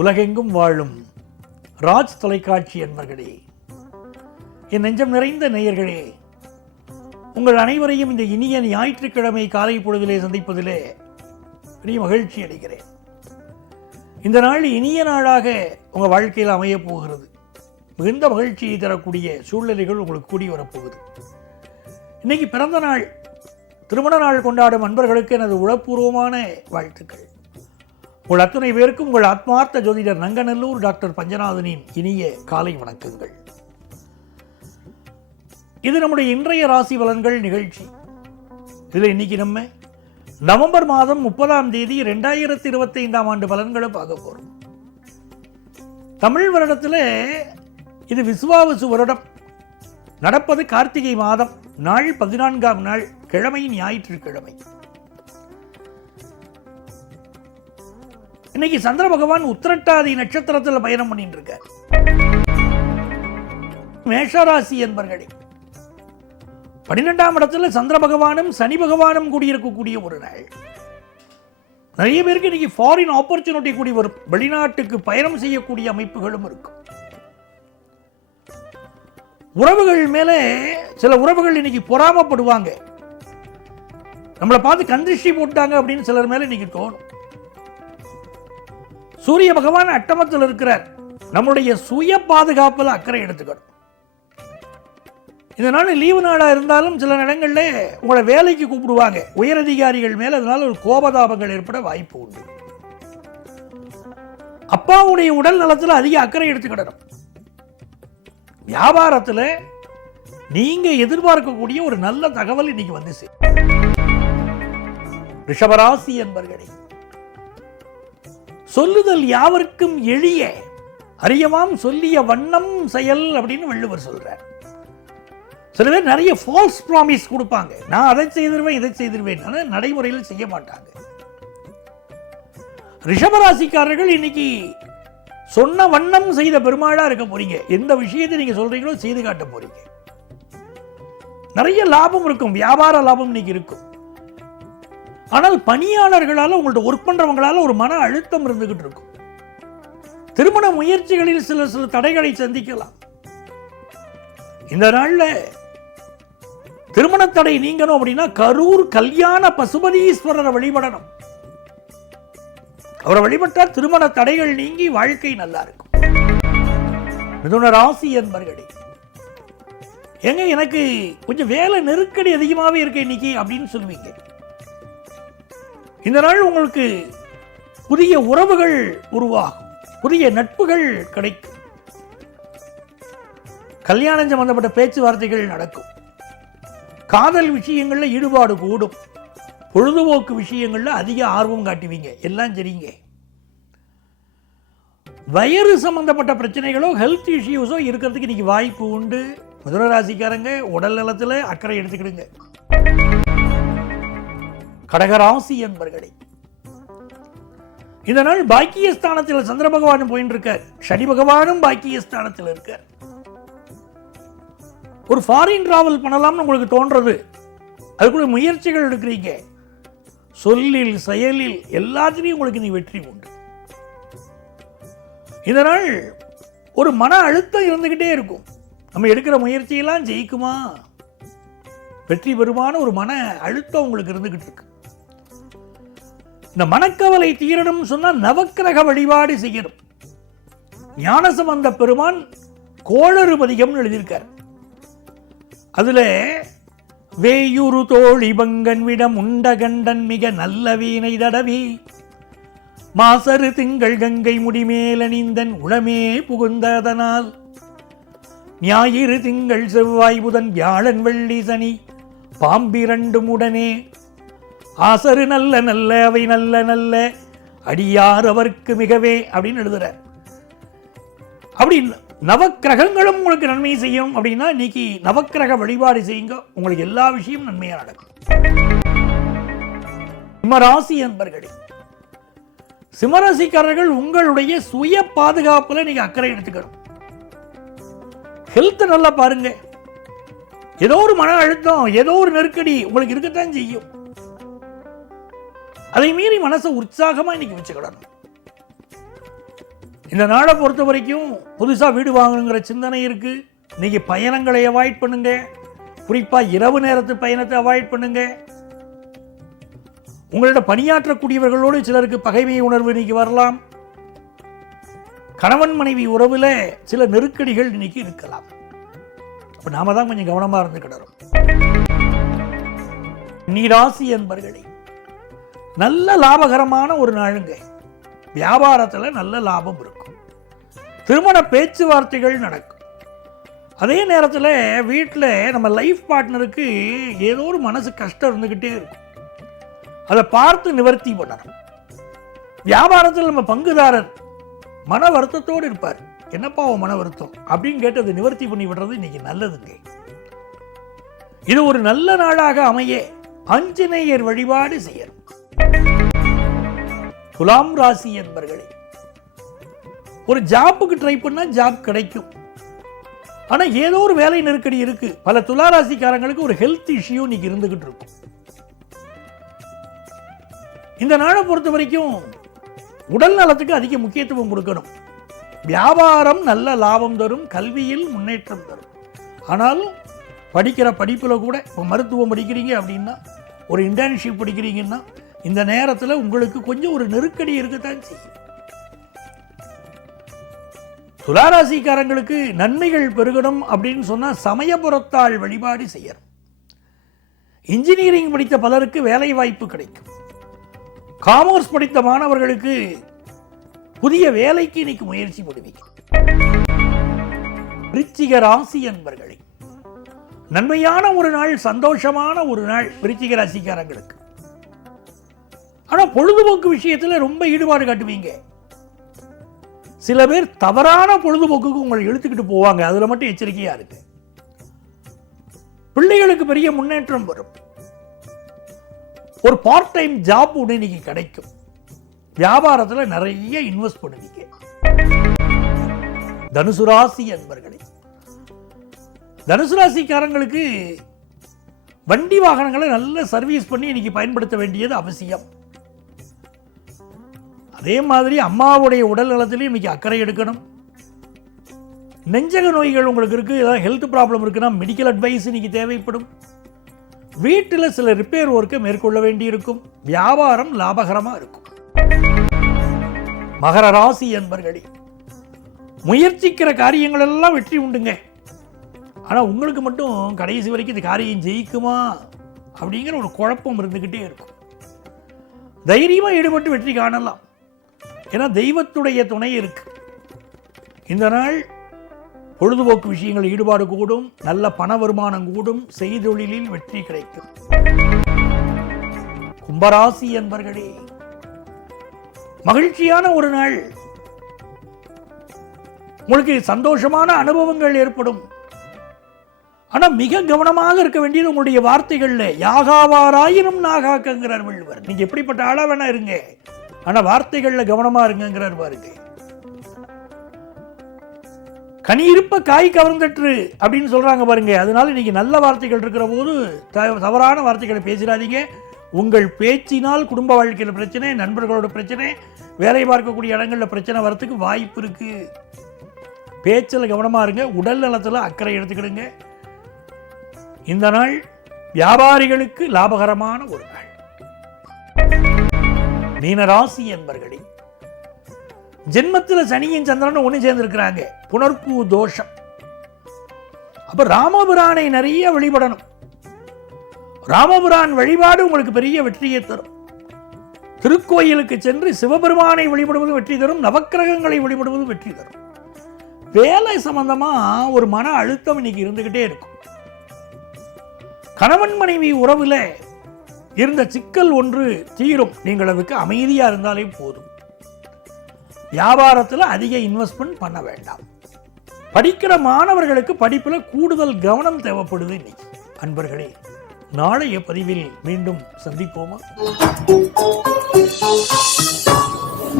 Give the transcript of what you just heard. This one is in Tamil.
உலகெங்கும் வாழும் ராஜ் தொலைக்காட்சி என்பர்களே என் நெஞ்சம் நிறைந்த நேயர்களே உங்கள் அனைவரையும் இந்த இனிய ஞாயிற்றுக்கிழமை காலை பொழுதிலே சந்திப்பதிலே பெரிய மகிழ்ச்சி அடைகிறேன். இந்த நாள் இனிய நாளாக உங்கள் வாழ்க்கையில் அமையப் போகிறது. மிகுந்த மகிழ்ச்சியை தரக்கூடிய சூழ்நிலைகள் உங்களுக்கு கூடி வரப்போகுது. இன்னைக்கு பிறந்த நாள் திருமண நாள் கொண்டாடும் அன்பர்களுக்கு எனது உளப்பூர்வமான வாழ்த்துக்கள். உங்கள் அத்தனை பேருக்கும் உங்கள் ஆத்மார்த்த ஜோதிடர் நங்கநல்லூர் டாக்டர் பஞ்சநாதனின் இனிய காலை வணக்கங்கள். இது நம்முடைய இன்றைய ராசி பலன்கள் நிகழ்ச்சி. இதில் இன்னைக்கு நம்ம நவம்பர் மாதம் முப்பதாம் தேதி ரெண்டாயிரத்தி இருபத்தி ஐந்தாம் ஆண்டு பலன்களை பார்க்க போறோம். தமிழ் வருடத்தில் இது விசுவாவசு வருடம். நடப்பது கார்த்திகை மாதம் நாள் பதினான்காம் நாள் கிழமை ஞாயிற்றுக்கிழமை. இன்னைக்கு சந்திர பகவான் உத்திரட்டாதி நட்சத்திரத்தில் பயணம் பண்ணிட்டு இருக்கார் மேஷராசி என்பர்களே பன்னிரெண்டாம் இடத்துல சந்திர பகவானும் சனி பகவானும் கூடியிருக்கக்கூடிய ஒரு நாள். நிறைய பேருக்கு இன்னைக்கு ஃபாரின் ஆப்பர்ச்சுனிட்டி கூடி வரும். வெளிநாட்டுக்கு பயணம் செய்யக்கூடிய அமைப்புகளும் இருக்கும். உறவுகள் மேலே சில உறவுகள் இன்னைக்கு பொறாமப்படுவாங்க. நம்மளை பார்த்து கந்திருஷ்டி போட்டாங்க அப்படின்னு சிலர் மேலே இன்னைக்கு தோணும். சூரிய பகவான் அட்டமத்தில் இருக்கிறார். நம்முடைய சுய பாதுகாப்பில் அக்கறை எடுத்துக்கணும். இந்த நாள் லீவு நாளாக இருந்தாலும் சில இடங்களில் உங்களை வேலைக்கு கூப்பிடுவாங்க. உயரதிகாரிகள் மேலே அதனால ஒரு கோபதாபங்கள் ஏற்பட வாய்ப்பு உண்டு. அப்பாவுடைய உடல் நலத்தில் அதிக அக்கறை எடுத்துக்கிடணும். வியாபாரத்தில் நீங்க எதிர்பார்க்கக்கூடிய ஒரு நல்ல தகவல் இன்னைக்கு வந்து சேரும். ரிஷபராசி என்பர்களே சொல்லுதல் யாவர்க்கும் எளிய அறியவாம் சொல்லிய வண்ணம் செயல் அப்படின்னு வள்ளுவர் சொல்றார். சில பேர் நிறைய ஃபால்ஸ் ப்ராமிஸ் கொடுப்பாங்க. நான் அதை செய்திருவேன் இதை செய்திருவேன். ஆனால் நடைமுறையில் செய்ய மாட்டாங்க. ரிஷபராசிக்காரர்கள் இன்னைக்கு சொன்ன வண்ணம் செய்த பெருமாளா இருக்க போறீங்க. எந்த விஷயத்தை நீங்க சொல்றீங்களோ செய்து காட்ட போறீங்க. நிறைய லாபம் இருக்கும் வியாபார லாபம் இன்னைக்கு இருக்கும். ஆனால் பணியாளர்களால உங்கள்ட்ட ஒர்க் பண்றவங்களால ஒரு மன அழுத்தம் இருந்துகிட்டு இருக்கும். திருமண முயற்சிகளில் சில சில தடைகளை சந்திக்கலாம். இந்த நாள்ல திருமண தடை நீங்கணும் அப்படின்னா கரூர் கல்யாண பசுபதீஸ்வரரை வழிபடணும். அவரை வழிபட்டால் திருமண தடைகள் நீங்கி வாழ்க்கை நல்லா இருக்கும். மிதுன ராசி என்பர்களே ஏங்க எனக்கு கொஞ்சம் வேலை நெருக்கடி அதிகமாகவே இருக்கு இன்னைக்கு அப்படின்னு சொல்லுவீங்க. இந்த நாள் உங்களுக்கு புதிய உறவுகள் உருவாகும். புதிய நட்புகள் கிடைக்கும். கல்யாணம் சம்பந்தப்பட்ட பேச்சுவார்த்தைகள் நடக்கும். காதல் விஷயங்களில் ஈடுபாடு கூடும். பொழுதுபோக்கு விஷயங்கள்ல அதிக ஆர்வம் காட்டுவீங்க. எல்லாம் சரிங்க. வயிறு சம்பந்தப்பட்ட பிரச்சனைகளோ ஹெல்த் இஷ்யூஸோ இருக்கிறதுக்கு இன்னைக்கு வாய்ப்பு உண்டு. மிதுன ராசிக்காரங்க உடல் நலத்தில் அக்கறை எடுத்துக்கிடுங்க. கடகராசி என்பர்களே. இந்த நாள் பாக்கியஸ்தானத்தில் சந்திர பகவானும் போயின்னு இருக்கார் சனி பகவானும் பாக்கியஸ்தானத்தில் இருக்கார். ஒரு ஃபாரின் டிராவல் பண்ணலாம்னு உங்களுக்கு தோன்றது. அதுக்குள்ள முயற்சிகள் எடுக்கிறீங்க. சொல்லில் செயலில் எல்லாத்துலேயும் உங்களுக்கு நீ வெற்றி உண்டு. இதனால் ஒரு மன அழுத்தம் இருந்துகிட்டே இருக்கும். நம்ம எடுக்கிற முயற்சியெல்லாம் ஜெயிக்குமா? வெற்றி பெறுமான ஒரு மன அழுத்தம் உங்களுக்கு இருந்துகிட்டு இருக்கு. இந்த மனக்கவலை தீரணும்னு சொன்னால் நவக்கிரக வழிபாடு செய்யணும். ஞானசம்பந்த பெருமான் கோளறு பதிகம்னு எழுதியிருக்கார். அதுல வேயுரு தோழி பங்கன் விடம் உண்டகண்டன் மிக நல்ல வீணை தடவி மாசரு திங்கள் கங்கை முடிமேலணிந்தன் உளமே புகுந்ததனால் ஞாயிறு திங்கள் செவ்வாய் புதன் வியாழன் வெள்ளி சனி பாம்பிரண்டும் உடனே ஆசரு நல்ல நல்ல அவை நல்ல நல்ல அடியார் அவர்க்கு மிகவே அப்படின்னு எழுதுறார். அப்படி நவக்கிரகங்களும் உங்களுக்கு நன்மை செய்யும் அப்படின்னா இன்னைக்கு நவக்கிரக வழிபாடு செய்யுங்க. உங்களுக்கு எல்லா விஷயமும் நன்மையாக நடக்கும். சிம்மராசி என்பர்களே சிம்மராசிக்காரர்கள் உங்களுடைய சுய பாதுகாப்புல நீங்க அக்கறை எடுத்துக்கணும். ஹெல்த் நல்லா பாருங்க. ஏதோ ஒரு மன அழுத்தம் ஏதோ ஒரு நெருக்கடி உங்களுக்கு இருக்கத்தான் செய்யும். அதை மீறி மனசை உற்சாகமா இன்னைக்கு வச்சுக்கிடணும். இந்த நாளை பொறுத்த வரைக்கும் புதுசாக வீடு வாங்கணுங்கிற சிந்தனை இருக்கு. இன்னைக்கு பயணங்களை அவாய்ட் பண்ணுங்க. குறிப்பாக இரவு நேரத்து பயணத்தை அவாய்ட் பண்ணுங்க. உங்களோட பணியாற்றக்கூடியவர்களோடு சிலருக்கு பகைமை உணர்வு இன்னைக்கு வரலாம். கணவன் மனைவி உறவுல சில நெருக்கடிகள் இன்னைக்கு இருக்கலாம். அப்போ நாம தான் கொஞ்சம் கவனமா இருந்துக்கிடறோம் நீராசி என்பர்களே நல்ல லாபகரமான ஒரு நாளுங்க. வியாபாரத்துல நல்ல லாபம் இருக்கும். திருமண பேச்சுவார்த்தைகள் நடக்கும். அதே நேரத்தில் வீட்டில் நம்ம லைஃப் பார்ட்னருக்கு ஏதோ ஒரு மனசு கஷ்டம் இருந்துக்கிட்டே இருக்கும். அதை பார்த்து நிவர்த்தி பண்ணணும். வியாபாரத்தில் நம்ம பங்குதாரர் மன வருத்தத்தோடு இருப்பார். என்னப்பா உன் மன வருத்தம்? அப்படின்னு கேட்டு அதை நிவர்த்தி பண்ணி விடுறது இன்னைக்கு நல்லதுங்க. இது ஒரு நல்ல நாளாக அமைய ஆஞ்சநேயர் வழிபாடு செய்யணும். துலாம் ராசி என்பர்களே ஒரு ஜாப்புக்கு ட்ரை பண்ணா ஜாப் கிடைக்கும். ஆனால் ஏதோ ஒரு வேலை நெருக்கடி இருக்கு. பல துலா ராசிக்காரங்களுக்கு ஒரு ஹெல்த் இஷ்யூ இன்னைக்கு இருந்துகிட்டு இருக்கும். இந்த நாளை பொறுத்த வரைக்கும் உடல் நலத்துக்கு அதிக முக்கியத்துவம் கொடுக்கணும். வியாபாரம் நல்ல லாபம் தரும் கல்வியில் முன்னேற்றம் தரும். ஆனாலும் படிக்கிற படிப்பில் கூட இப்போ மருத்துவம் படிக்கிறீங்க அப்படின்னா ஒரு இன்டர்ன்ஷிப் படிக்கிறீங்கன்னா இந்த நேரத்தில் உங்களுக்கு கொஞ்சம் ஒரு நெருக்கடி இருக்கத்தான் செய்யும். துளாராசிக்காரங்களுக்கு நன்மைகள் பெருகணும் அப்படின்னு சொன்னால் சமயபுரத்தால் வழிபாடு செய்யணும். இன்ஜினியரிங் படித்த பலருக்கு வேலை வாய்ப்பு கிடைக்கும். காமர்ஸ் படித்த மாணவர்களுக்கு புதிய வேலைக்கு இன்னைக்கு முயற்சி பண்ணுவீங்க விருச்சிக ராசி என்பர்களை நன்மையான ஒரு நாள் சந்தோஷமான ஒரு நாள் விருச்சிக ராசிக்காரங்களுக்கு. ஆனா பொழுதுபோக்கு விஷயத்துல ரொம்ப ஈடுபாடு காட்டுவீங்க. சில பேர் தவறான பொழுதுபோக்குக்கு உங்களை இழுத்துக்கிட்டு போவாங்க. அதுல மட்டும் எச்சரிக்கையா இருக்கு. பிள்ளைகளுக்கு பெரிய முன்னேற்றம் வரும். ஒரு பார்ட் டைம் ஜாப் ஒன்று இன்னைக்கு கிடைக்கும். வியாபாரத்தில் நிறைய இன்வெஸ்ட் பண்ணுவீங்க. தனுசு ராசி அன்பர்களே தனுசு ராசிக்காரங்களுக்கு வண்டி வாகனங்களை நல்ல சர்வீஸ் பண்ணி இன்னைக்கு பயன்படுத்த வேண்டியது அவசியம். அதே மாதிரி அம்மாவுடைய உடல் நலத்திலையும் இன்னைக்கு அக்கறை எடுக்கணும். நெஞ்சக நோய்கள் உங்களுக்கு இருக்குது ஏதாவது ஹெல்த் ப்ராப்ளம் இருக்குன்னா மெடிக்கல் அட்வைஸ் இன்னைக்கு தேவைப்படும். வீட்டில் சில ரிப்பேர் ஒர்க்கை மேற்கொள்ள வேண்டியிருக்கும். வியாபாரம் லாபகரமாக இருக்கும். மகர ராசி என்பர்களே முயற்சிக்கிற காரியங்கள் எல்லாம் வெற்றி உண்டுங்க. ஆனால் உங்களுக்கு மட்டும் கடைசி வரைக்கும் இந்த காரியம் ஜெயிக்குமா அப்படிங்கிற ஒரு குழப்பம் இருந்துக்கிட்டே இருக்கும். தைரியமாக ஈடுபட்டு வெற்றி காணலாம். ஏன்னா தெய்வத்துடைய துணை இருக்கு. இந்த நாள் பொழுதுபோக்கு விஷயங்கள் ஈடுபாடு கூடும் நல்ல பண வருமானம் கூடும் செய்தொழிலில் வெற்றி கிடைக்கும். கும்பராசி என்பர்களே மகிழ்ச்சியான ஒரு நாள். உங்களுக்கு சந்தோஷமான அனுபவங்கள் ஏற்படும். ஆனா மிக கவனமாக இருக்க வேண்டியது உங்களுடைய வார்த்தைகள்ல யாகாவாராயினும் நாகாக்கங்கிறார் வள்ளுவர் நீங்க எப்படிப்பட்ட ஆளாக வேணா இருங்க. ஆனால் வார்த்தைகளில் கவனமா இருங்கிறார் பாருங்க. கனி இருப்ப காய் கவர்ந்தற்று அப்படின்னு சொல்கிறாங்க பாருங்க. அதனால இன்னைக்கு நல்ல வார்த்தைகள் இருக்கிற போது த- தவறான வார்த்தைகளை பேசிடாதீங்க. உங்கள் பேச்சினால் குடும்ப வாழ்க்கையில் பிரச்சனை நண்பர்களோட பிரச்சனை வேலை பார்க்கக்கூடிய இடங்களில் பிரச்சனை வரத்துக்கு வாய்ப்பு இருக்கு. பேச்சில் கவனமா இருங்க உடல் நலத்தில் அக்கறை எடுத்துக்கிடுங்க. இந்த நாள் வியாபாரிகளுக்கு லாபகரமான ஒரு மீனராசி என்பர்களே ஜென்மத்தில் சனியும் சந்திரனும் ஒன்று சேர்ந்திருக்கிறாங்க. புனர்பூ தோஷம். அப்ப ராமபுரானை நிறைய வழிபடணும். ராமபுரான் வழிபாடு உங்களுக்கு பெரிய வெற்றியை தரும். திருக்கோயிலுக்கு சென்று சிவபெருமானை வழிபடுவது வெற்றி தரும் நவக்கிரகங்களை வழிபடுவது வெற்றி தரும். வேலை சம்பந்தமா ஒரு மன அழுத்தம் இன்னைக்கு இருந்துகிட்டே இருக்கும். கணவன் மனைவி உறவுல இருந்த சிக்கல் ஒன்று தீரும். நீங்கள் அதுக்கு அமைதியா இருந்தாலே போதும். வியாபாரத்தில் அதிக இன்வெஸ்ட்மெண்ட் பண்ண வேண்டாம். படிக்கிற மாணவர்களுக்கு படிப்பில் கூடுதல் கவனம் தேவைப்படுது இன்னைக்கு. அன்பர்களே நாளைய பதிவில் மீண்டும் சந்திப்போமா?